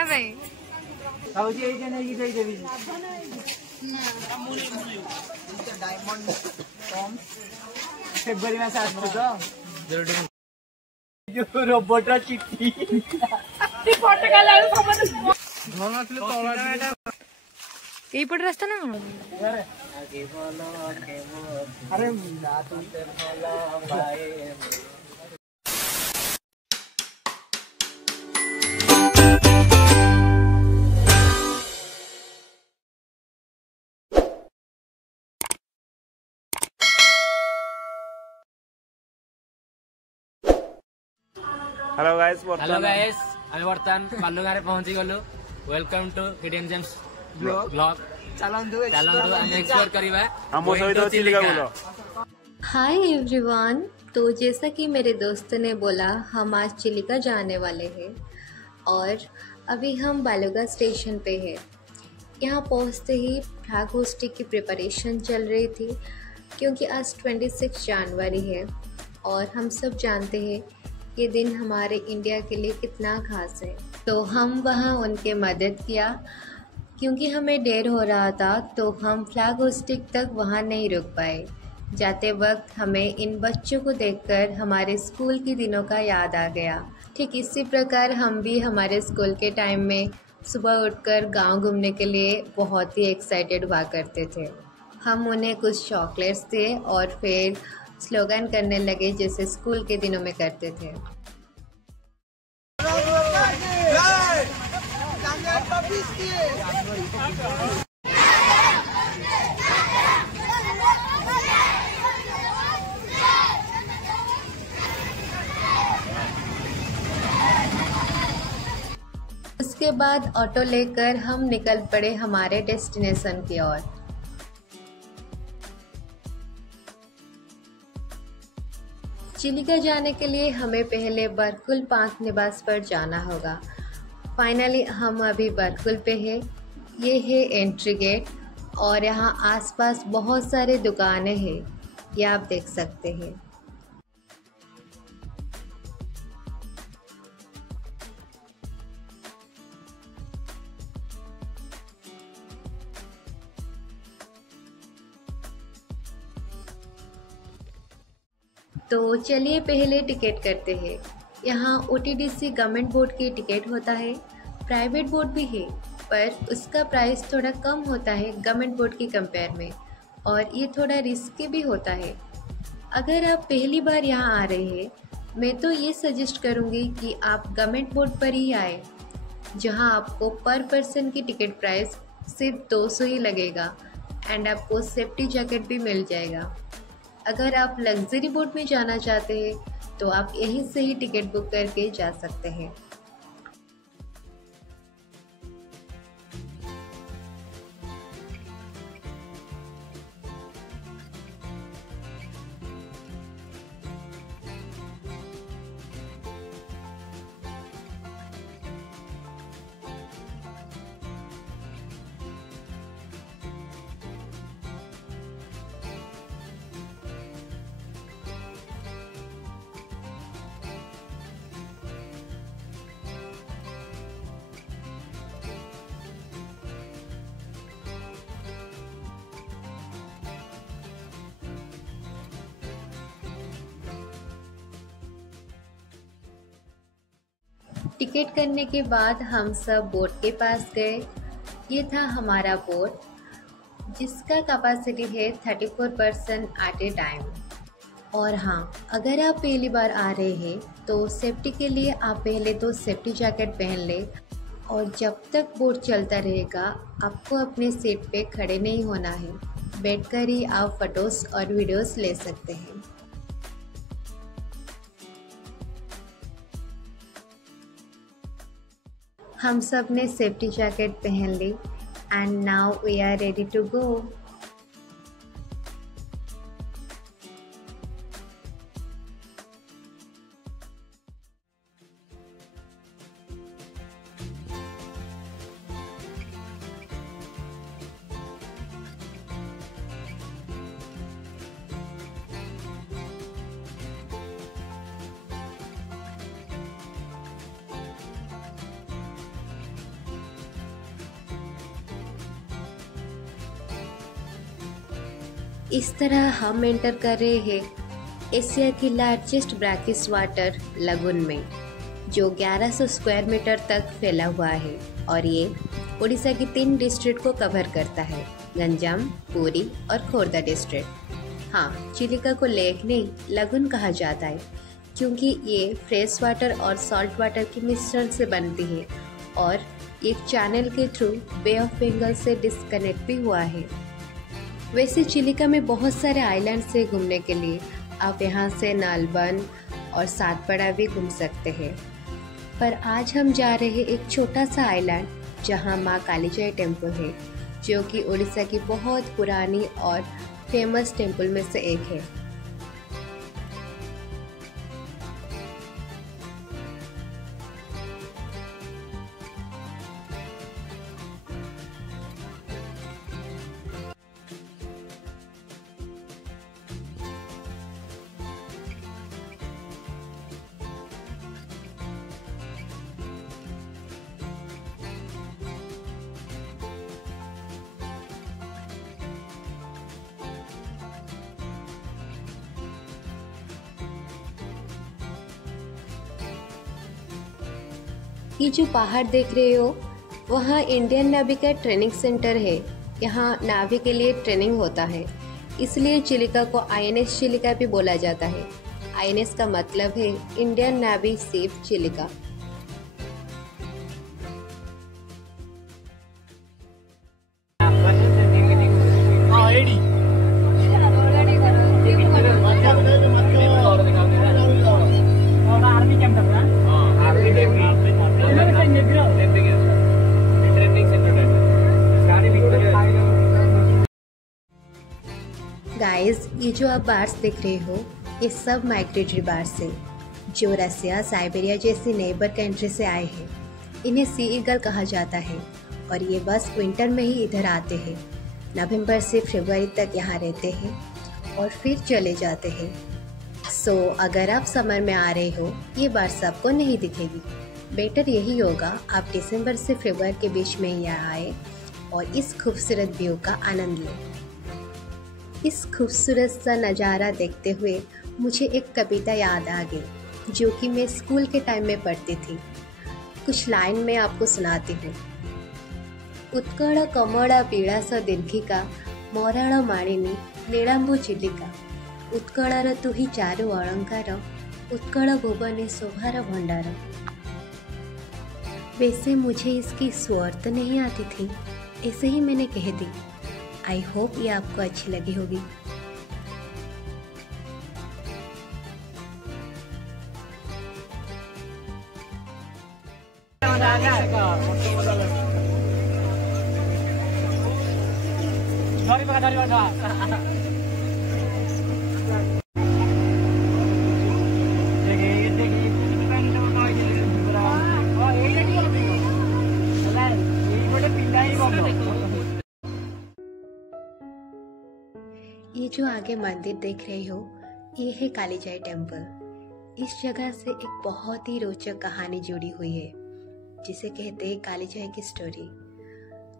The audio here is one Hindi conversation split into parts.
क्या भाई काउजी এই যে নেকি দেই দেবি ডায়মন্ড কম ফেব্রুয়ারি মাসে আসছে তো রোবটরা চিঠি পর্তুগাল আর সমস্ত ধন আসলে তলা এইপট রাস্তা না আগে বলো আরে না তোদের বলো ভাই हेलो गाइस আমি বর্তমান বালুগাঁরে পৌঁছি গলু। ওয়েলকম টু কিডেন জেমস ব্লগ। চালান্তু আমি এক্সপ্लोर करिबा हम सहित चिलिका बोलो। Hi everyone. तो जैसा कि मेरे दोस्त ने बोला हम आज चिलिका जाने वाले हैं और अभी हम बालुगा स्टेशन पे हैं। यहाँ पहुँचते ही फ्लैग होस्टिंग की प्रिपरेशन चल रही थी क्योंकि आज 26 जनवरी है और हम सब जानते हैं ये दिन हमारे इंडिया के लिए कितना खास है। तो हम वहाँ उनके मदद किया क्योंकि हमें देर हो रहा था तो हम फ्लैग होस्टिंग तक वहाँ नहीं रुक पाए। जाते वक्त हमें इन बच्चों को देखकर हमारे स्कूल के दिनों का याद आ गया। ठीक इसी प्रकार हम भी हमारे स्कूल के टाइम में सुबह उठकर गांव घूमने के लिए बहुत ही एक्साइटेड हुआ करते थे। हम उन्हें कुछ चॉकलेट्स दिए और फिर स्लोगन करने लगे जैसे स्कूल के दिनों में करते थे। उसके बाद ऑटो लेकर हम निकल पड़े हमारे डेस्टिनेशन की ओर। चिलिका जाने के लिए हमें पहले बरकुल पांच निवास पर जाना होगा। फाइनली हम अभी बरकुल पे है। ये है एंट्री गेट और यहाँ आसपास बहुत सारे दुकानें हैं, ये आप देख सकते हैं। तो चलिए पहले टिकट करते हैं। यहाँ OTDC गवर्नमेंट बोर्ड की टिकट होता है, प्राइवेट बोर्ड भी है पर उसका प्राइस थोड़ा कम होता है गवर्नमेंट बोर्ड की कंपेयर में और ये थोड़ा रिस्की भी होता है। अगर आप पहली बार यहाँ आ रहे हैं मैं तो ये सजेस्ट करूँगी कि आप गवर्नमेंट बोर्ड पर ही आए जहाँ आपको पर पर्सन की टिकट प्राइस सिर्फ 200 ही लगेगा एंड आपको सेफ्टी जैकेट भी मिल जाएगा। अगर आप लग्जरी बोट में जाना चाहते हैं तो आप यहीं से ही टिकट बुक करके जा सकते हैं। टिकट करने के बाद हम सब बोट के पास गए। ये था हमारा बोट जिसका कैपेसिटी है 34% एट ए टाइम। और हाँ, अगर आप पहली बार आ रहे हैं तो सेफ्टी के लिए आप पहले तो सेफ्टी जैकेट पहन लें और जब तक बोट चलता रहेगा आपको अपने सीट पे खड़े नहीं होना है, बैठकर ही आप फोटोज़ और वीडियोस ले सकते हैं। हम सब ने सेफ्टी जैकेट पहन ली and now we are ready to go. इस तरह हम एंटर कर रहे हैं एशिया की लार्जेस्ट ब्रैकिश वाटर लगून में, जो 1100 स्क्वायर मीटर तक फैला हुआ है और ये उड़ीसा की 3 डिस्ट्रिक्ट को कवर करता है, गंजाम, पुरी और खोर्धा डिस्ट्रिक्ट। हाँ, चिलिका को लेक नहीं लगून कहा जाता है क्योंकि ये फ्रेश वाटर और सॉल्ट वाटर के मिश्रण से बनती है और एक चैनल के थ्रू बे ऑफ बंगाल से डिस्कनेक्ट भी हुआ है। वैसे चिलिका में बहुत सारे आइलैंड से घूमने के लिए आप यहाँ से नालबन और सातपड़ा भी घूम सकते हैं, पर आज हम जा रहे हैं एक छोटा सा आइलैंड जहाँ माँ कालीजाई टेम्पल है, जो कि उड़ीसा की बहुत पुरानी और फेमस टेम्पल में से एक है। ये जो पहाड़ देख रहे हो वहाँ इंडियन नेवी का ट्रेनिंग सेंटर है। यहाँ नावी के लिए ट्रेनिंग होता है, इसलिए चिलिका को INS चिलिका भी बोला जाता है। INS का मतलब है Indian navy ship Chilika. Guys, ये जो आप बार्स देख रहे हो ये सब माइग्रेटरी बार्स हैं जो रसिया, साइबेरिया जैसी नेबर कंट्री से आए हैं। इन्हें सी ईगल कहा जाता है और ये बस विंटर में ही इधर आते हैं। नवंबर से फरवरी तक यहाँ रहते हैं और फिर चले जाते हैं। सो अगर आप समर में आ रहे हो ये बार्स आपको नहीं दिखेगी। बेटर यही होगा आप दिसंबर से फरवरी के बीच में यहाँ आए और इस खूबसूरत व्यू का आनंद लें। इस खूबसूरत सा नज़ारा देखते हुए मुझे एक कविता याद आ गई जो कि मैं स्कूल के टाइम में पढ़ती थी। कुछ लाइन में आपको सुनाती हूँ। उत्कल कमला पीड़ास दीर्घिका मराल माणिनी नीलांबु चिलिका उत्कलर तु ही चारु अलंकार उत्कल भुवने शोभार भंडार। वैसे मुझे इसकी स्वर तो नहीं आती थी, ऐसे ही मैंने कह दी। आई होप ये आपको अच्छी लगी होगी। ये जो आगे मंदिर देख रहे हो ये है कालीजाई टेम्पल। इस जगह से एक बहुत ही रोचक कहानी जुड़ी हुई है जिसे कहते हैं कालीजाई की स्टोरी।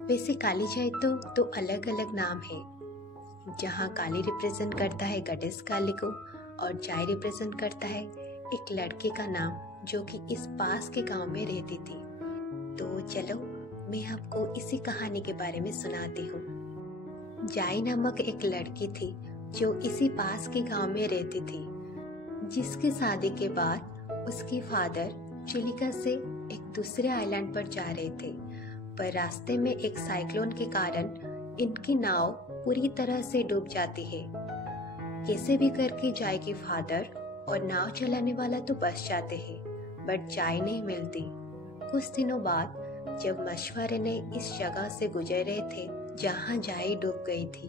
वैसे कालीजाई तो अलग अलग नाम है। जहाँ काली रिप्रेजेंट करता है गॉडेस काली को और जाई रिप्रेजेंट करता है एक लड़के का नाम जो कि इस पास के गांव में रहती थी। तो चलो मैं आपको इसी कहानी के बारे में सुनाती हूँ। जाई नामक एक लड़की थी जो इसी पास के गांव में रहती थी, जिसकी शादी के बाद उसके फादर चिलिका से एक दूसरे आइलैंड पर जा रहे थे, पर रास्ते में एक साइक्लोन के कारण इनकी नाव पूरी तरह से डूब जाती है। कैसे भी करके जाई के फादर और नाव चलाने वाला तो बच जाते हैं, बट जाई नहीं मिलती। कुछ दिनों बाद जब मछुआरे ने इस जगह से गुजर रहे थे जहाँ जाई डूब गई थी,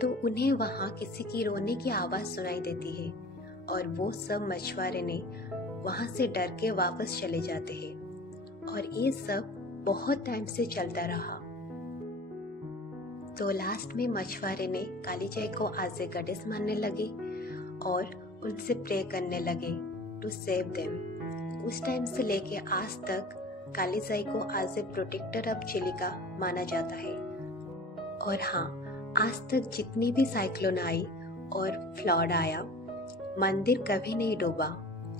तो उन्हें वहाँ किसी की रोने की आवाज सुनाई देती है और वो सब मछुआरे ने वहाँ से डर के वापस चले जाते हैं। और ये सब बहुत टाइम से चलता रहा। तो लास्ट में मछुआरे ने कालीजाई को आज ए गॉडेस मानने लगे और उनसे प्रे करने लगे टू सेव देम। उस टाइम से लेके आज तक कालीजाई को आज ए प्रोटेक्टर ऑफ चिलिका माना जाता है। और हाँ, आज तक जितनी भी साइक्लोन आई और फ्लड आया, मंदिर कभी नहीं डूबा।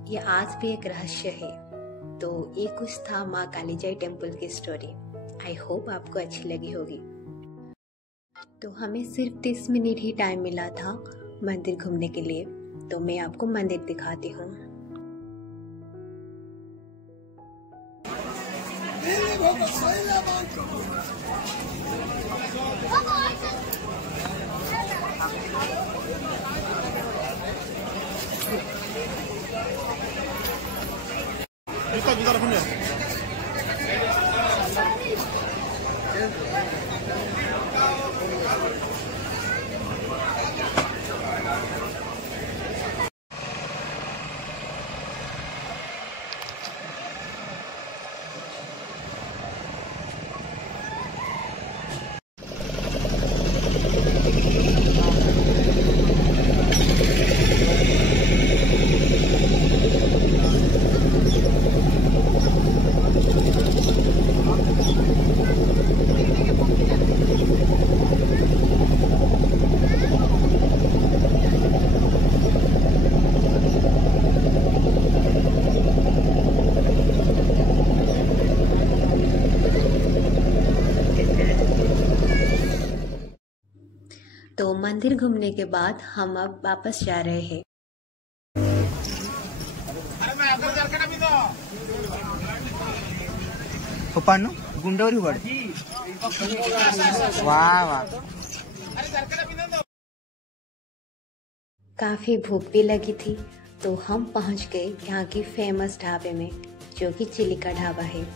ये आज भी एक रहस्य है। तो ये कुछ था माँ कालीजाई टेम्पल की स्टोरी। आई होप आपको अच्छी लगी होगी। तो हमें सिर्फ 30 मिनट ही टाइम मिला था मंदिर घूमने के लिए, तो मैं आपको मंदिर दिखाती हूँ। तो मंदिर घूमने के बाद हम अब वापस जा रहे हैं। गुंडोरी बढ़ वाह वाह। काफी भूख भी लगी थी, तो हम पहुंच गए यहाँ की फेमस ढाबे में, जो कि चिलिका ढाबा है।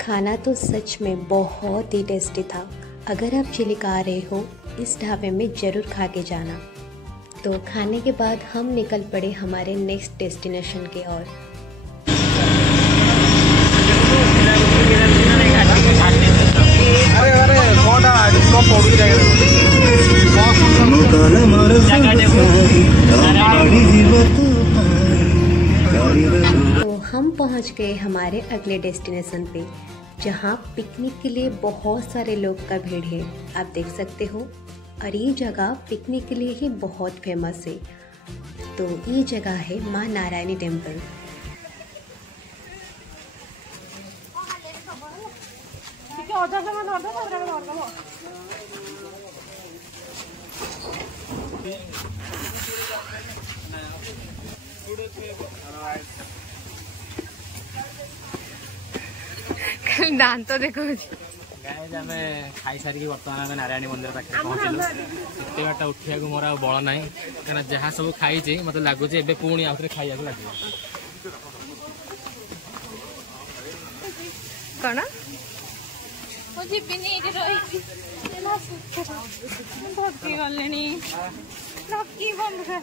खाना तो सच में बहुत ही टेस्टी था। अगर आप चिलिका आ रहे हो, इस ढाबे में ज़रूर खा के जाना। तो खाने के बाद हम निकल पड़े हमारे नेक्स्ट डेस्टिनेशन की ओर। तो हम पहुंच गए हमारे अगले डेस्टिनेशन पे, जहां पिकनिक के लिए बहुत सारे लोग का भीड़ है, आप देख सकते हो। और ये जगह पिकनिक के लिए ही बहुत फेमस है। तो ये जगह है माँ नारायणी टेम्पल। दांत तो देखो। गाइस आमे खाई सारी वर्तमान आमे नारायणी मंदिर पाखे पहुंचलु। एते बाटा उठिया को मोरा बळ नाही, काना जहा सब खाई छी मते लागु जे एबे पुणी आउथरे खाइया को लागियो। कौन मुझे बिनी एटे रही ना सुख भक्ति गलेनी रखी बंद कर।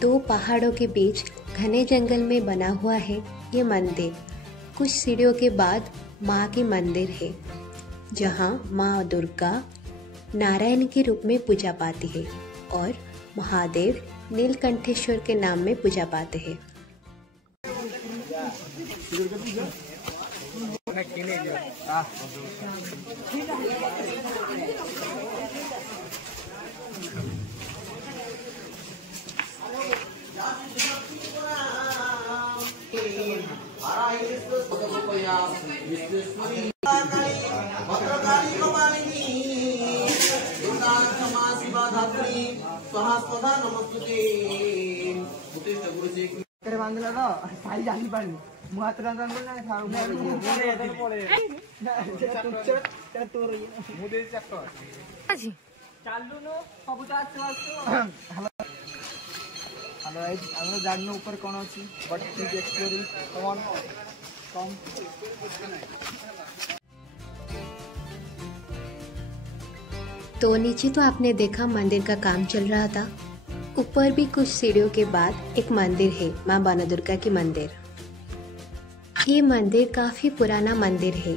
दो पहाड़ों के बीच घने जंगल में बना हुआ है ये मंदिर। कुछ सीढ़ियों के बाद माँ की मंदिर है, जहाँ माँ दुर्गा नारायण के रूप में पूजा पाती है और महादेव नीलकंठेश्वर के नाम में पूजा पाते हैं। बांधला तो साई जानी पानी मुहात्रा रंग ना खाऊ আজি चालू नो सबुता हेलो गाइस हम जानने ऊपर कौन अच्छी but please exploring come on come. तो नीचे तो आपने देखा मंदिर का काम चल रहा था। ऊपर भी कुछ सीढ़ियों के बाद एक मंदिर है, माँ बानादुर्गा की मंदिर। ये मंदिर काफी पुराना मंदिर है।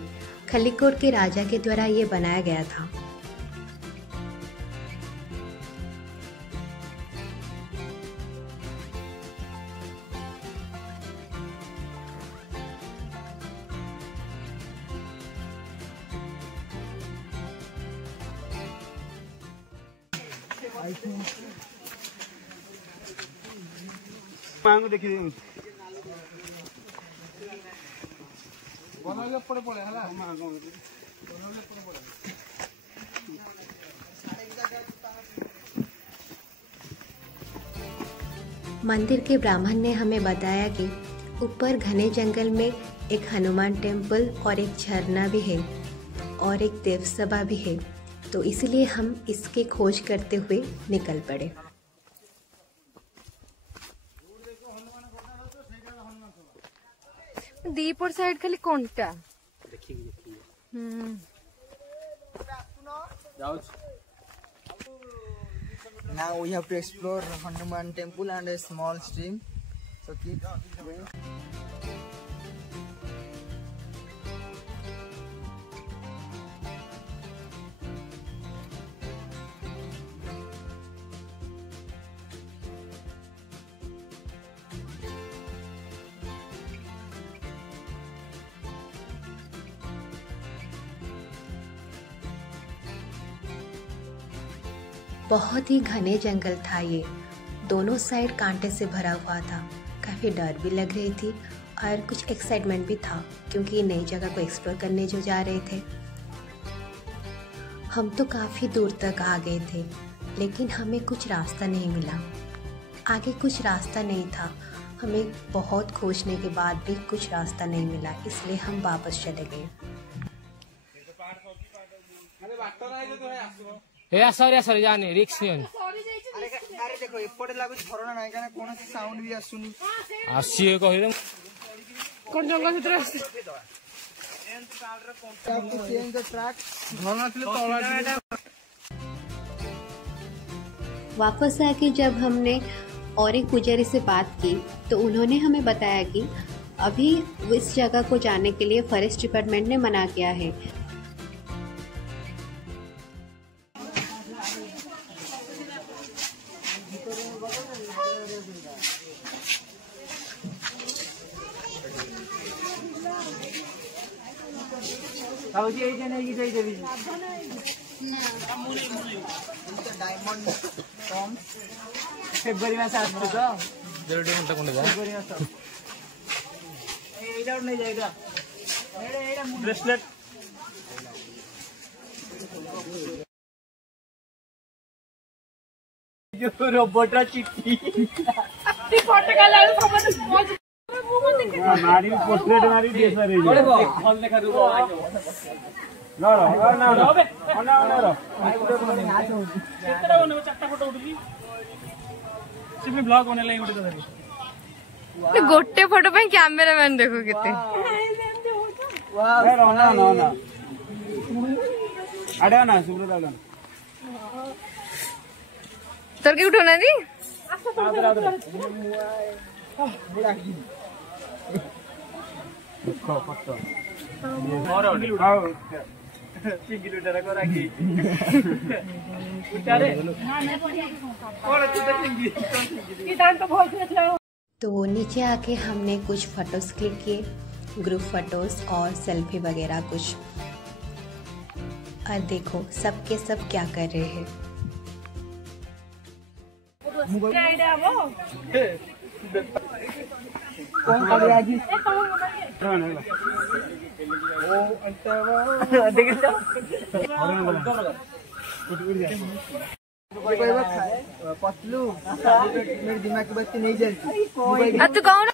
खलिकोट के राजा के द्वारा ये बनाया गया था। मांगो देखिए बनाले पड़े पड़े हला मांगो मंदिर के ब्राह्मण ने हमें बताया कि ऊपर घने जंगल में एक हनुमान टेम्पल और एक झरना भी है और एक देव सभा भी है, तो इसलिए हम इसके खोज करते हुए निकल पड़े। दीपुर साइड खाली कोनटा Now we have to explore Hanuman temple and a small stream. So keep going. बहुत ही घने जंगल था ये, दोनों साइड कांटे से भरा हुआ था। काफ़ी डर भी लग रही थी और कुछ एक्साइटमेंट भी था क्योंकि ये नई जगह को एक्सप्लोर करने जो जा रहे थे। हम तो काफ़ी दूर तक आ गए थे लेकिन हमें कुछ रास्ता नहीं मिला। आगे कुछ रास्ता नहीं था। हमें बहुत खोजने के बाद भी कुछ रास्ता नहीं मिला, इसलिए हम वापस चले गए। सॉरी जाने रिक्स नहीं अरे देखो एपटे लागु झरना नाही काना कोन से साउंड भी आसुनी आसी कहि कौन जंगल भीतर आसे चेंज द ट्रैक झरना थले तळा। वापस आके जब हमने और एक पुजारी से बात की तो उन्होंने हमें बताया कि अभी इस जगह को जाने के लिए फॉरेस्ट डिपार्टमेंट ने मना किया है। आउजी ए जने की जाई देबी डायमंड टॉम फेब्रुअरी में आसु तो जरूरी घंटा कोन जा फेब्रुअरी में एटा नहीं जाएगा एटा ब्रेसलेट जो रोबोट चिट्ठी फोटो का लाल समझ मारी पोर्ट्रेट मारी दे सर अरे कॉल देखा रुको ना रो केतरा बने चारटा फोटो उठी सिर्फ ब्लॉग बने लाई उठी तो गोटे फोटो पे कैमरामैन देखो कितने वाह ना आडा ना सुब्रत आडा तोर के उठो ना दी देखो फोटो और आओ सिंगल उठा करा की उठारे और तो सिंगल की दान तो बहुत अच्छा। तो नीचे आके हमने कुछ फोटोज क्लिक किए, ग्रुप फोटोज और सेल्फी वगैरह कुछ। और देखो सबके सब क्या कर रहे हैं। कौन कर आगे ओ अंतवा देख लो कोई बात है पतलू मेरे दिमाग की बत्ती नहीं जलती। तू कौन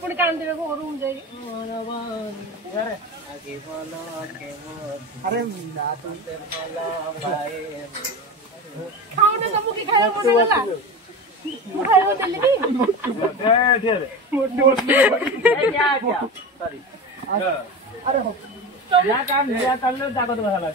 पुणी कान देवे को रूम जाई अरे ना तू खाओ ना सब की खाए मन गला खाए देली की ए ढेर क्या सॉरी अरे हो या काम या कर लो ताकत बसाला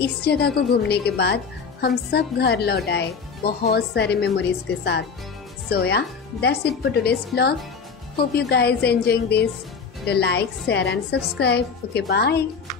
इस जगह को घूमने के बाद हम सब घर लौट आए बहुत सारे मेमोरीज के साथ। So yeah, that's it for today's vlog. Hope you guys enjoying this. Do like, share and subscribe. Okay, bye.